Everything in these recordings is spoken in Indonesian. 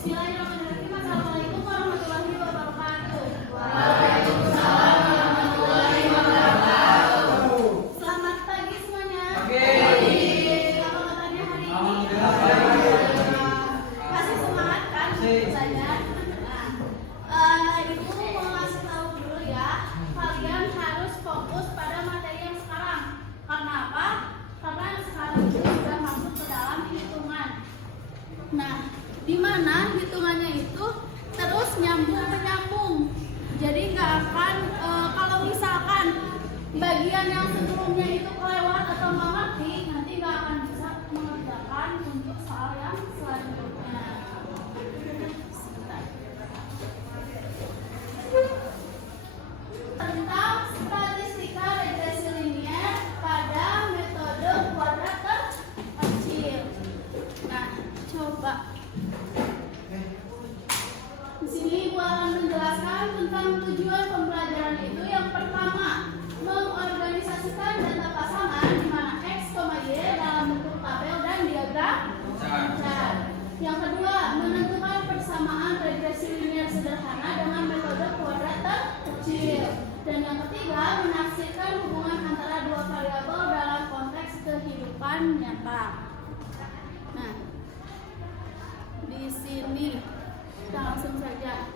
Bismillahirrahmanirrahim. Assalamualaikum warahmatullahi wabarakatuh. Selamat pagi semuanya. Apa kabarnya hari ini? Masih semangat kan? Belajar. Ibu mau ngasih tahu dulu ya. Kalian harus fokus pada materi yang sekarang. Karena apa? Karena sekarang itu sudah masuk ke dalam hitungan. Nah, di mana hitungannya itu terus nyambung. Jadi nggak akan kalau misalkan bagian yang sebelumnya itu kelewat atau nggak ngerti, nanti nggak akan bisa mengerjakan untuk soal yang selanjutnya. Tentang statistika regresi linier pada metode kuadrat terkecil. Nah, coba di sini Ibu akan menjelaskan tentang tujuan pembelajaran itu. Yang pertama, mengorganisasikan data pasangan di mana X, Y dalam bentuk tabel dan diagram chart. Yang kedua, menentukan persamaan regresi linier sederhana dengan metode kuadrat terkecil. Dan yang ketiga, menafsirkan hubungan antara dua variabel dalam konteks kehidupan nyata. Nah, di sini kita langsung saja.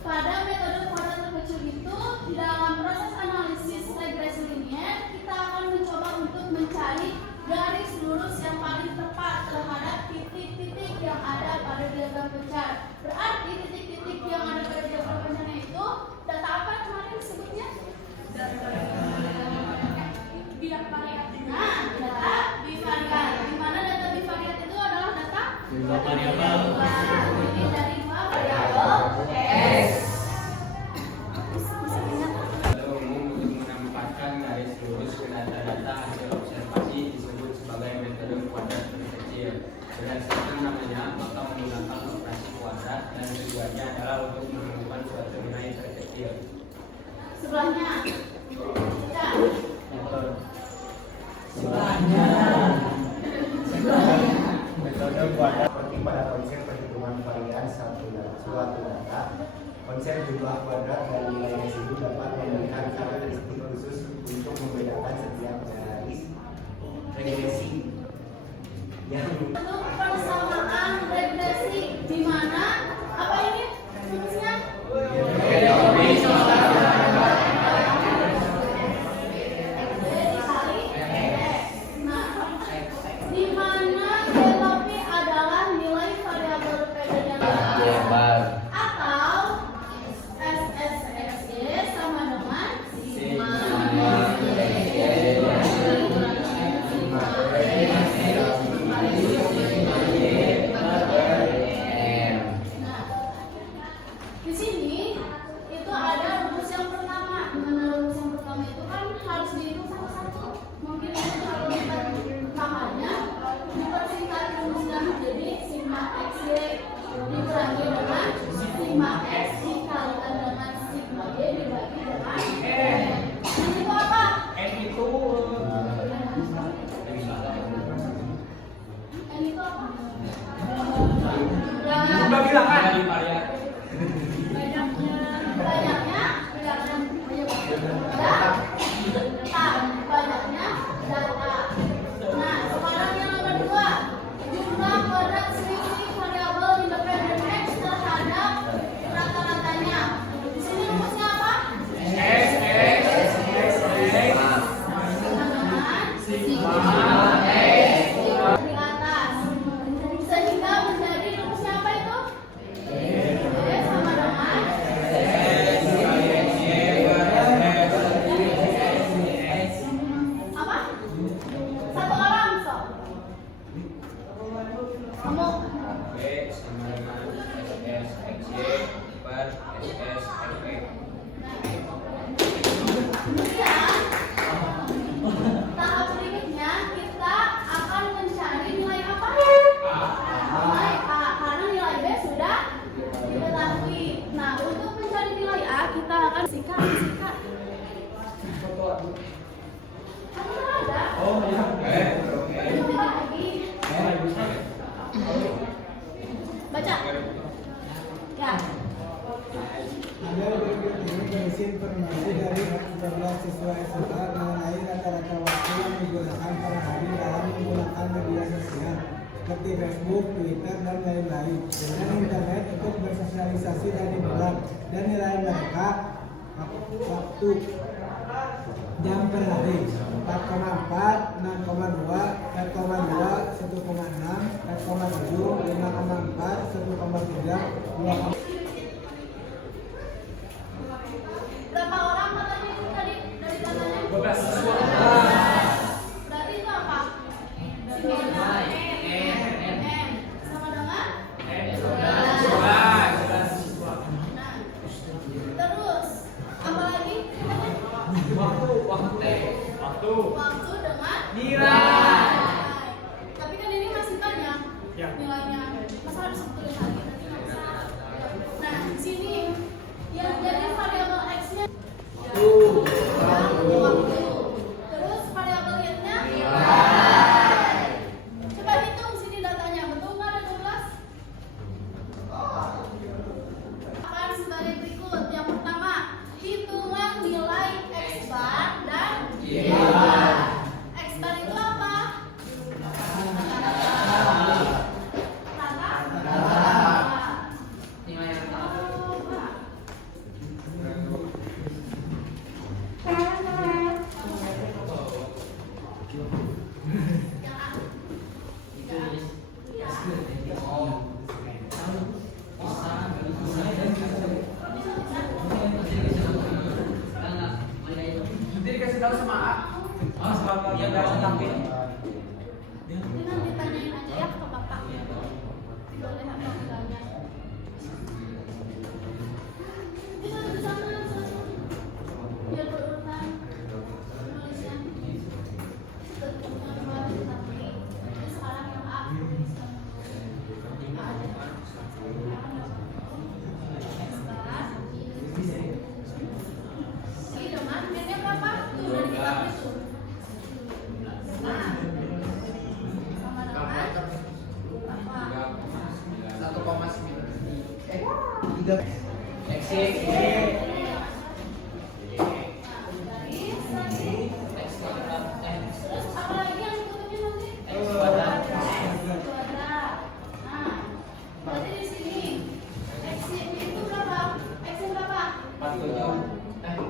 Pada metode kuadrat terkecil itu, di dalam proses analisis regresi linier, kita akan mencoba untuk mencari garis lurus yang paling tepat terhadap titik-titik yang ada pada diagram chart. Berarti titik-titik yang ada pada diagram chart itu data apa kemarin disebutnya? Bivariat. Nah, data bivariat. Di mana data bivariat itu adalah data variabel. Ini dari dua variabel X. Metode umum untuk menempatkan garis lurus ke data-data hasil observasi disebut sebagai metode kuadrat terkecil. Berdasarkan namanya, maka menggunakan operasi kuadrat dan tujuannya adalah untuk menemukan suatu nilai terkecil. Sebelahnya, Metode kuadrat seperti pada konsep perhitungan varian suatu data. Konsep jumlah kuadrat dan nilai residu dapat memberikan karakteristik khusus untuk membedakan setiap garis regresi yang untuk persamaan regresi di mana apa ini rumusnya? Di mana entropy adalah nilai variabel perbedaan atau SSXY sama dengan sigma di sini itu ada rumus yang pertama. Dengan rumus yang pertama itu kan harus dihitung satu-satu. Mungkin kalau makanya dipersingkat rumusnya menjadi sigma XY dikurangi dengan sigma X dikalikan dengan sigma Y dibagi dengan N. Itu apa? N itu N itu apa? udah bilang kan bivariat. Banyaknya data. Nah, sekarang yang nomor 2, jumlah kuadrat selisih variabel independen X terhadap rata-ratanya. Di sini rumusnya apa? Sigma X di atas. Sehingga menjadi rumusnya apa itu? Sama dengan apa? Satu orang sok. Kamu B sama dengan SSXY per SSXY. kemudian tahap berikutnya kita akan mencari nilai apa? Nilai A, karena nilai B sudah diketahui. Nah, untuk mencari nilai A kita akan sikat. Kamu ada? Oh iya. Lagi. Baca. Ya. Ada berikut ini berisi informasi dari 13 siswa SMA mengenai rata-rata waktu yang digunakan per hari dalam menggunakan media sosial seperti Facebook, Twitter, dan lain-lain dan internet untuk bersosialisasi dan hiburan, dan nilai mereka waktu jam per hari 4,4, 6,2, 4,2, 1,6, 4,7, 5,4, 1,3, 2,4. Berapa orang katanya itu tadi dari datanya? 12 siswa. Berarti itu apa? Simbolnya M. Sama dengan? Nah, terus apa lagi? Waktu dengan nilai. Tapi kan ini masih banyak nilainya. Masa harus tulis lagi? Nah, di sini yang jadi variabel x-nya waktu. Terus variabel y-nya nilai. Coba hitung sini datanya, betul nggak ada 12? Akan sebagai berikut. Yang pertama, hitungan nilai x bar dan y bar. X bar itu apa? Dengan ditanyain aja ya ke bapak. Boleh apa enggaknya? Bisa di sana. Biar berurutan nulisnya. Ini sekarang yang A. Ini dengan N-nya berapa? Tuh dari kitab itu. Nah, sama dengan terus apa lagi yang dikutupin nanti? X kuadrat. Nah, berarti di sini X itu berapa? X nya berapa? 47,2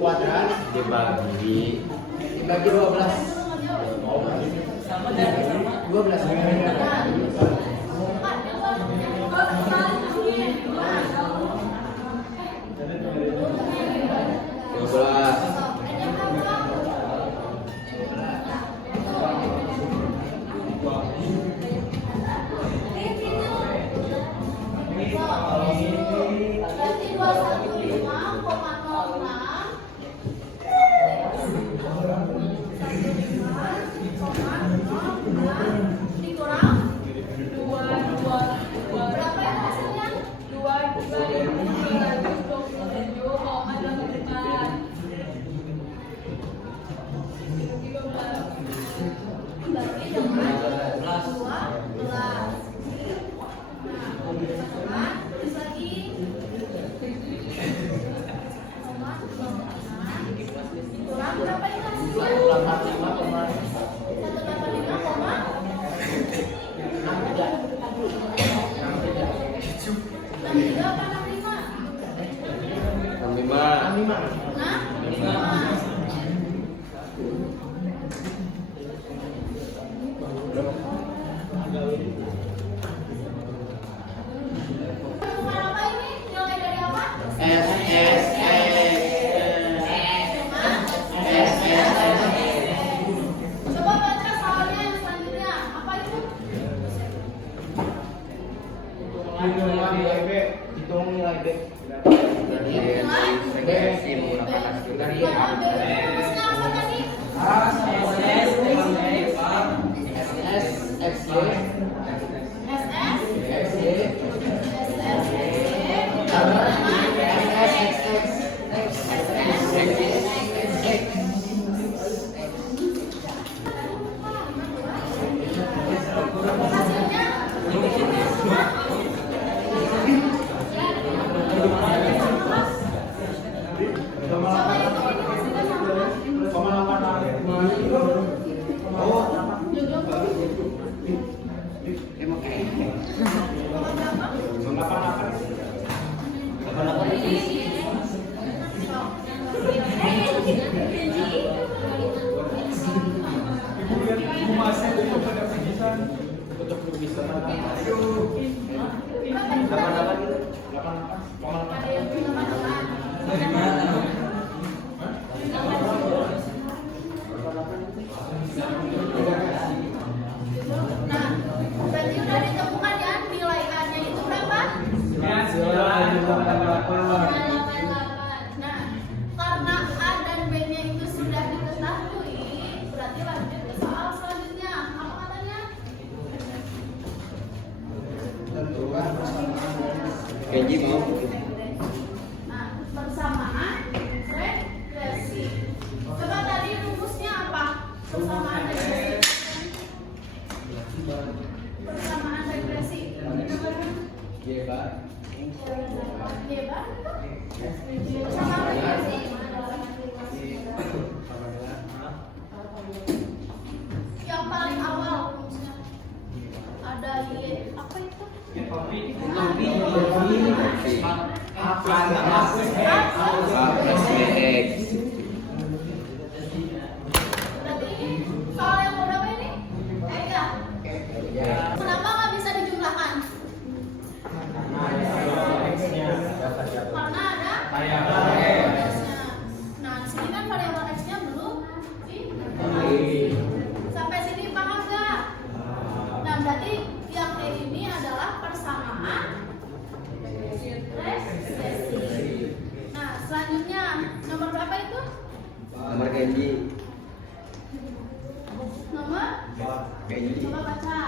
kuadrat dibagi 12. 12. Dikurang Nah, 5. Bukan apa ini? Nilai dari apa? Coba baca soalnya yang selanjutnya. Apa itu? Hitung nilai B. Regresi menggunakan hasil dari A. Rumusnya apa tadi? Nah, berarti udah ditemukan ya nilai A-nya itu berapa? 9,88. Nah, karena A dan B-nya itu sudah diketahui, berarti lanjut ke soal selanjutnya. Apa katanya? Kenji mau. Nah, persamaan regresi. Coba tadi rumusnya apa? Persamaan regresi. Persamaan regresi. Y bar. Y bar. Persamaan regresi. Yang paling awal rumusnya ada Y. Apa itu? Berarti soal yang berapa ini? Ya. Kenapa nggak bisa dijumlahkan? Karena ada X-nya. Nah, di sini kan variabel X-nya belum sampai sini paham nggak? Nah, berarti yang kayak ini adalah persamaan regresi. Nah, selanjutnya nomor berapa itu? Nomor Kenji. Nomor? Kenji. Coba baca.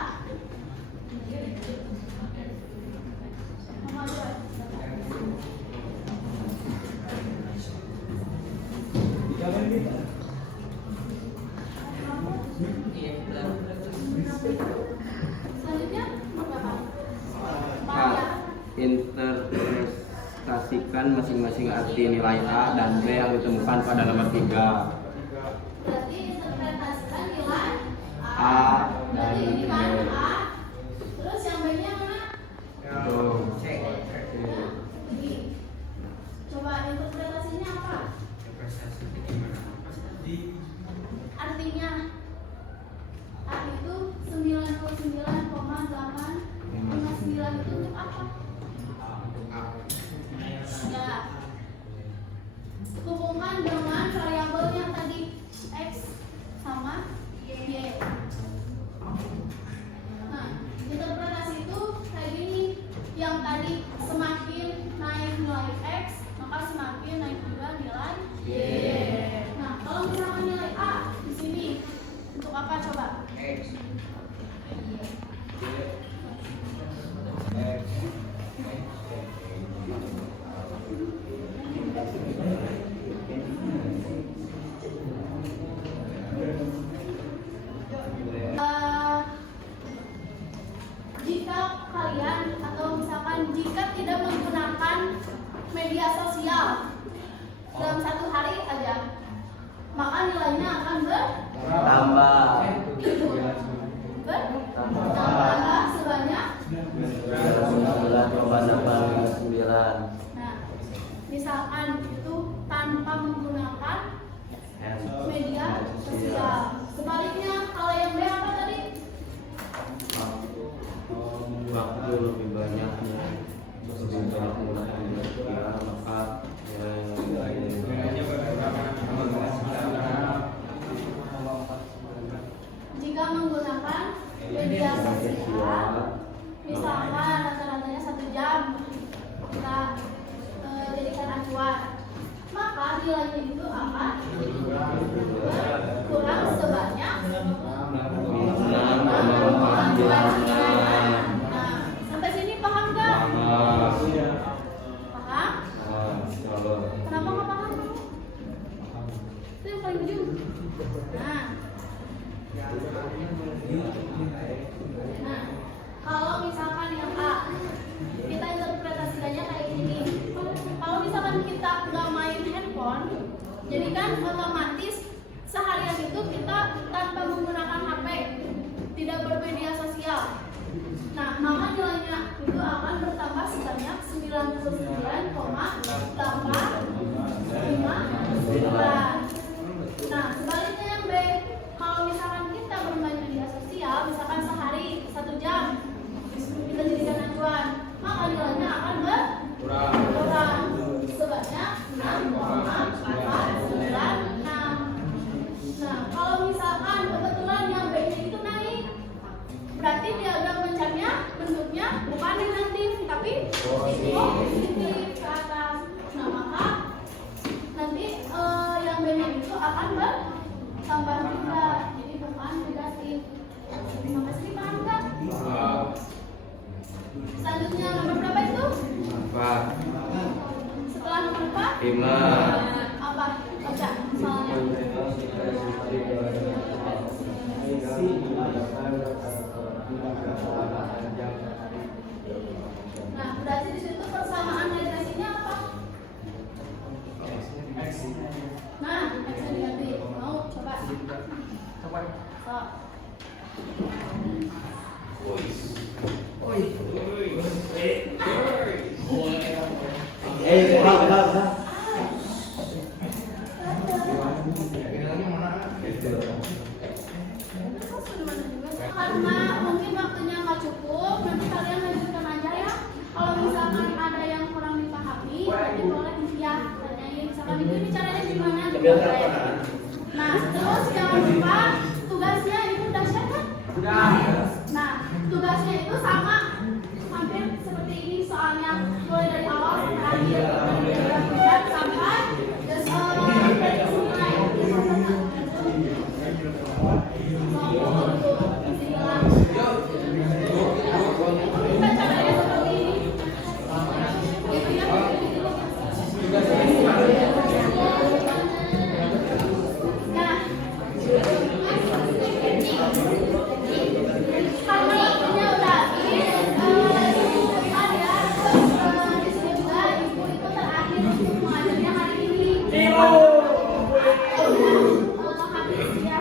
Nomor dua. Selanjutnya nomor berapa? A. Interpretasikan masing-masing arti nilai A dan B yang ditemukan pada nomor 3. Berarti interpretasikan nilai A dan Berarti ini kan B. A. Terus yang B-nya mana? Tuh. Begini. Coba interpretasinya apa? Artinya A itu 99,859 itu untuk apa? Ya. Hubungan dengan variabel yang tadi X sama Y. Nah, interpretasi itu kayak gini. Yang tadi semakin naik nilai X, maka semakin naik juga nilai Y. Nah, kalau misalkan nilai A di sini untuk apa coba? Jika kalian atau misalkan jika tidak menggunakan media sosial dalam satu hari aja, maka nilainya akan Tambah. bertambah sebanyak. 19,89. Nah, misalkan itu media sosial. Sebaliknya kalau yang B apa tadi? Waktu lebih banyak menggunakan media, maka jika menggunakan media sosial, misalkan rata-ratanya 1 jam kita jadikan acuan, maka nilainya itu akan kurang sebanyak 6,4 jam. Nah, sampai sini paham nggak? Paham? Kenapa nggak paham? Itu yang paling ujung. Nah, kalau misalkan yang A, kita interpretasikannya kayak gini. Kalau misalkan kita nggak main handphone, jadi kan otomatis seharian itu kita tanpa menggunakan HP, tidak bermedia sosial. Nah, maka nilainya itu akan bertambah sebanyak 99,859. Nah, sebaliknya yang B, kalau misalkan kita bermain media sosial, misalkan sehari 1 jam, kita jadikan acuan, maka nilainya akan berkurang sebanyak 6,496. Nah, kalau misalkan kebetulan yang B-nya itu naik, berarti diagram pencetnya bentuknya bukan negatif, tapi positif ke atas. Nah, maka nanti yang B-nya itu akan bertambah juga, jadi bukan negatif. Sampai sini paham nggak? Selanjutnya nomor berapa itu? 4, Setelah nomor 4 5. apa? Baca soalnya. Nah, berarti di situ persamaan regresinya apa? Nah, X-nya diganti. Mau coba? So. Karena mungkin waktunya nggak cukup, nanti kalian lanjutkan aja ya. Kalau misalkan ada yang kurang dipahami, nanti boleh ya tanyain. Misalkan ini caranya gimana? Nah, terus jangan lupa tugasnya itu udah share kan? Nah, tugasnya itu sama, hampir seperti ini soalnya, mulai dari awal sampai akhir, sampai prediksi nilai. Kita caranya seperti ini. Gitu ya. Nah, karena waktunya udah habis, ada di sini juga ibu itu terakhir untuk mengajarnya hari ini. Habis ya.